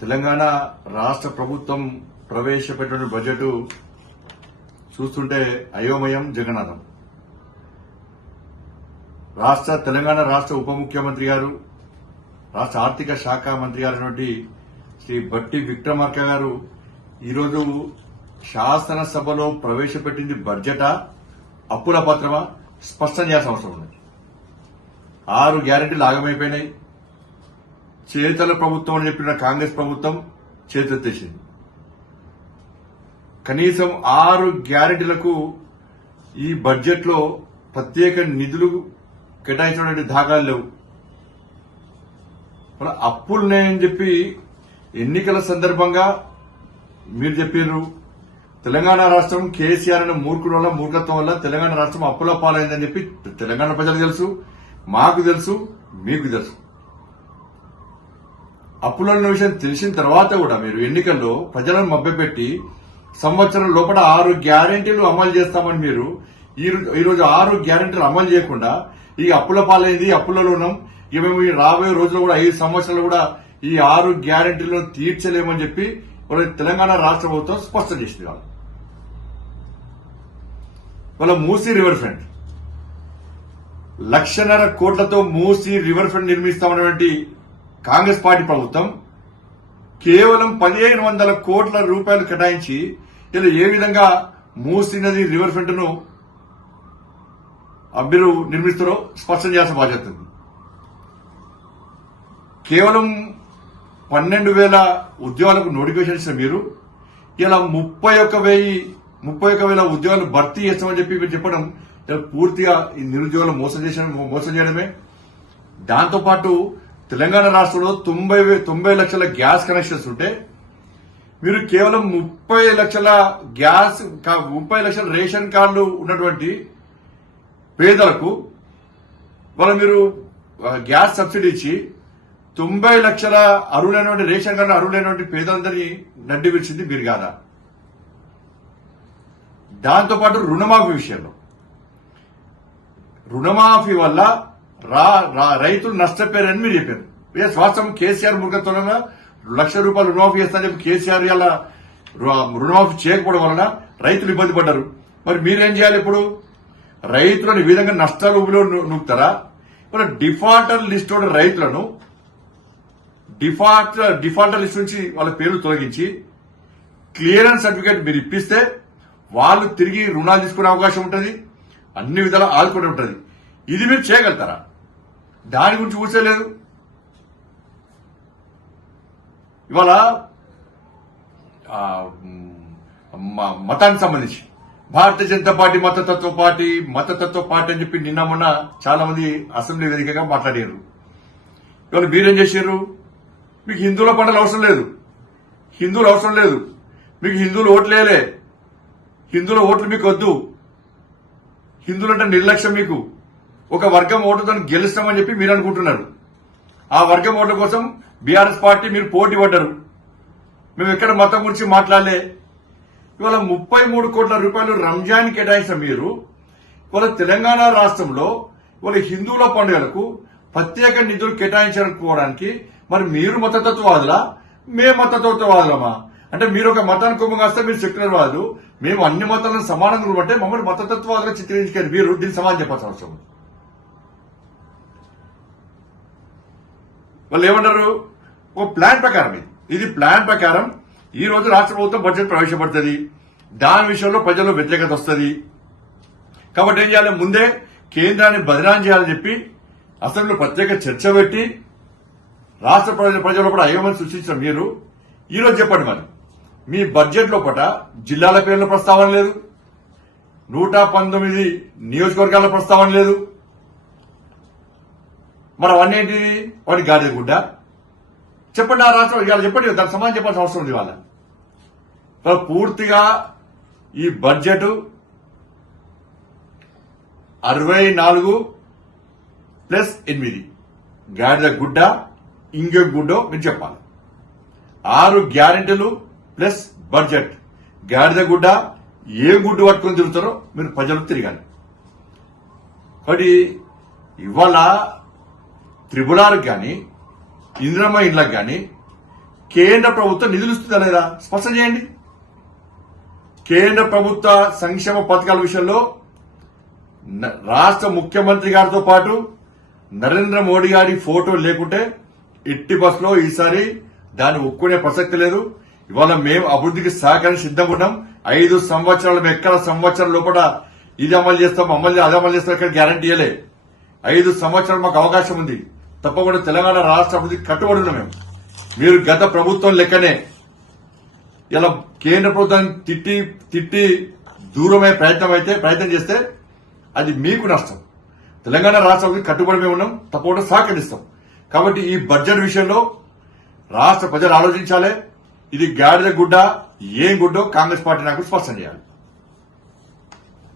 తెలంగాణ రాష్ట్ర ప్రభుత్వం ప్రవేశపెట్టిన బడ్జెట్ చూస్తుంటే అయోమయం జగన్నాథం. తెలంగాణ రాష్ట్ర ఉప ముఖ్యమంత్రి గారు, రాష్ట్ర ఆర్థిక శాఖ మంత్రి గారైనటువంటి శ్రీ బట్టి విక్రమార్క గారు ఈరోజు శాసనసభలో ప్రవేశపెట్టింది బడ్జెటా, అప్పుల పత్రమా స్పష్టం చేయాల్సిన అవసరం ఉంది. 6 గ్యారెంటీలు ఆగమైపోయినాయి. చేతల ప్రభుత్వం అని చెప్పిన కాంగ్రెస్ ప్రభుత్వం చేతెత్తేసింది. కనీసం 6 గ్యారెంటీలకు ఈ బడ్జెట్ లో ప్రత్యేక నిధులు కేటాయించినటువంటి దాఖలాలు లేవు. మన అప్పులున్నాయని చెప్పి ఎన్నికల సందర్భంగా మీరు చెప్పారు. తెలంగాణ రాష్ట్రం కేసీఆర్ అనే మూర్ఖుల వల్ల, మూర్ఖత్వం వల్ల తెలంగాణ రాష్ట్రం అప్పుల పాలైందని చెప్పి తెలంగాణ ప్రజలకు తెలుసు, మాకు తెలుసు, మీకు తెలుసు. అప్పుల విషయం తెలిసిన తర్వాత కూడా మీరు ఎన్నికల్లో ప్రజలను మభ్యపెట్టి సంవత్సరం లోపల 6 గ్యారెంటీలు అమలు చేస్తామని మీరు ఈరోజు 6 గ్యారెంటీలు అమలు చేయకుండా ఈ అప్పుల పాలైంది, అప్పులలో ఉన్నాం, ఇక మేము రాబోయే రోజుల్లో కూడా 5 సంవత్సరాలు కూడా ఈ 6 గ్యారెంటీలను తీర్చలేమని చెప్పి తెలంగాణ రాష్ట్ర ప్రభుత్వం స్పష్టం చేసింది. వాళ్ళ మూసీ రివర్ ఫ్రంట్ 1.5 లక్షల కోట్లతో మూసీ రివర్ ఫ్రంట్ నిర్మిస్తామన్నటువంటి కాంగ్రెస్ పార్టీ ప్రభుత్వం కేవలం 1500 కోట్ల రూపాయలు కేటాయించి ఇలా ఏ విధంగా మూసీ నది రివర్ ఫ్రంట్ ను మీరు నిర్మిస్తారో స్పష్టం చేయాల్సిన బాధ్యత ఉంది. కేవలం 12,000 ఉద్యోగాలకు నోటిఫికేషన్ ఇచ్చిన మీరు ఇలా 31,000 ఉద్యోగాలు భర్తీ చేస్తామని చెప్పి మీరు చెప్పడం పూర్తిగా ఈ నిరుద్యోగులు మోసం చేయడమే. దాంతోపాటు తెలంగాణ రాష్ట్రంలో 90 లక్షల గ్యాస్ కనెక్షన్స్ ఉంటే మీరు కేవలం 30 లక్షల రేషన్ కార్డులు ఉన్నటువంటి పేదలకు మీరు గ్యాస్ సబ్సిడీ ఇచ్చి 90 లక్షల అర్హులైనటువంటి రేషన్ కార్డు అర్హులైనటువంటి పేదలందరినీ నడ్డి విడిచింది మీరు కాదా? దాంతోపాటు రుణమాఫీ విషయంలో రుణమాఫీ వల్ల రైతులు నష్టపోయారని మీరు చెప్పారు. వాస్తవం కేసీఆర్ మూర్ఖత్వంగా ₹1,00,000 రుణమాఫీ చేస్తానని చెప్పి కేసీఆర్ ఇలా రుణమాఫీ చేయకపోవడం వలన రైతులు ఇబ్బంది పడ్డారు. మరి మీరేం చేయాలి? ఇప్పుడు రైతులను ఈ విధంగా నష్టాలు ఊబిలో నూపుతారా? ఇప్పుడు డిఫాల్టర్ లిస్ట్ ఉన్న రైతులను డిఫాల్టర్ లిస్ట్ నుంచి వాళ్ళ పేర్లు తొలగించి క్లియరెన్స్ సర్టిఫికేట్ మీరు ఇప్పిస్తే వాళ్ళు తిరిగి రుణాలు తీసుకునే అవకాశం ఉంటుంది, అన్ని విధాలా ఆదుకునే ఉంటుంది. ఇది మీరు చేయగలుగుతారా? దాని గురించి ఊసేలేదు. ఇవాళ మతానికి సంబంధించి భారతీయ జనతా పార్టీ మతతత్వ పార్టీ అని చెప్పి నిన్న మొన్న చాలా మంది అసెంబ్లీ వేదికగా మాట్లాడారు. ఇవాళ మీరేం చేశారు? మీకు హిందువుల పంటలు అవసరం లేదు, మీకు హిందువులు ఓట్లేలే, హిందువుల ఓట్లు మీకు వద్దు, హిందువులంటే నిర్లక్ష్యం, మీకు ఒక వర్గం ఓటుతో గెలుస్తామని చెప్పి మీరు అనుకుంటున్నారు. ఆ వర్గం ఓట్ల కోసం బీఆర్ఎస్ పార్టీ మీరు పోటీ పడ్డారు. మేము ఎక్కడ మతం గురించి మాట్లాడలే. ఇవాళ 33 కోట్ల రూపాయలు రంజాన్ కేటాయించిన మీరు ఇవాళ తెలంగాణ రాష్ట్రంలో ఇవాళ హిందువుల పండుగలకు ప్రత్యేక నిధులు కేటాయించుకోవడానికి మరి మీరు మతతత్వవాదులా, మేము మతతత్వవాదులమా? అంటే మీరు ఒక మతానికి కొమ్ము కాస్తే మీరు సెక్యులర్ వాదులు, మేము అన్ని మతాలను సమానంగా ఉంటే మమ్మల్ని మతతత్వవాదులుగా చిత్రించుకొని మీరు దీనికి సమాధానం చెప్పాల్సిన అవసరం. వాళ్ళు ఏమన్నారు? ఓ ప్లాన్ ప్రకారం ఇది ప్లాన్ ప్రకారం ఈ రోజు రాష్ట్ర ప్రభుత్వం బడ్జెట్ ప్రవేశపెడుతుంది. దాని విషయంలో ప్రజల్లో వ్యతిరేకత వస్తుంది. కాబట్టి ఏం చేయాలి? ముందే కేంద్రాన్ని బదనాం చేయాలని చెప్పి అసెంబ్లీలో ప్రత్యేక చర్చ పెట్టి రాష్ట్ర ప్రజల కూడా అయోమయం సృష్టించిన మీరు ఈ రోజు చెప్పండి, మరి మీ బడ్జెట్ లోపల జిల్లాల పేర్ల ప్రస్తావన లేదు, 119 నియోజకవర్గాల ప్రస్తావన లేదు. మరి అవన్నీ ఏంటి? వాడి గాడి గుడ్డ చెప్పండి. ఆ రాష్ట్రం ఇవాళ చెప్పండి, దానికి సమాధానం చెప్పాల్సిన అవసరం ఉంది. వాళ్ళ పూర్తిగా ఈ బడ్జెట్ 64+8 గాడిద గుడ్డ ఇంకే గుడ్డో మీరు చెప్పాలి. 6 గ్యారెంటీలు ప్లస్ బడ్జెట్ గాడిద గుడ్డ ఏ గుడ్డు పట్టుకొని తిరుగుతారో మీరు ప్రజలు తిరగాలి. కాబట్టి ఇవాళ త్రిపులాలకు కానీ ఇంద్రమ్మ ఇండ్లకు కానీ కేంద్ర ప్రభుత్వం నిధులు ఇస్తుందా లేదా స్పష్టం చేయండి. కేంద్ర ప్రభుత్వ సంక్షేమ పథకాల విషయంలో రాష్ట్ర ముఖ్యమంత్రి గారితో పాటు నరేంద్ర మోడీ గారి ఫోటో లేకుంటే ఎట్టి బస్సులో ఈసారి దాన్ని ఒప్పుకునే ప్రసక్తి లేదు. ఇవాళ మేము అభివృద్ధికి సహకరించి సిద్ధంగా ఉన్నాం. 5 సంవత్సరాలు ఎక్కడ సంవత్సరం లోపల ఇది అమలు చేస్తాం అది అమలు చేస్తాం ఇక్కడ గ్యారంటీ ఇవ్వలే. 5 సంవత్సరాలు మాకు అవకాశం ఉంది. తప్పకుండా తెలంగాణ రాష్ట్ర అభివృద్ధికి కట్టుబడి ఉన్నాం మేము. మీరు గత ప్రభుత్వం లెక్కనే ఇలా కేంద్ర ప్రభుత్వాన్ని తిట్టి దూరమయ్యే ప్రయత్నం చేస్తే అది మీకు నష్టం. తెలంగాణ రాష్ట్ర అభివృద్ధికి కట్టుబడి మేము ఉన్నాం. తప్పకుండా సహకరిస్తాం. కాబట్టి ఈ బడ్జెట్ విషయంలో రాష్ట్ర ప్రజలు ఆలోచించాలి. ఇది గాడిద గుడ్డ ఏం గుడ్డో కాంగ్రెస్ పార్టీ నాకు స్పష్టం చేయాలి.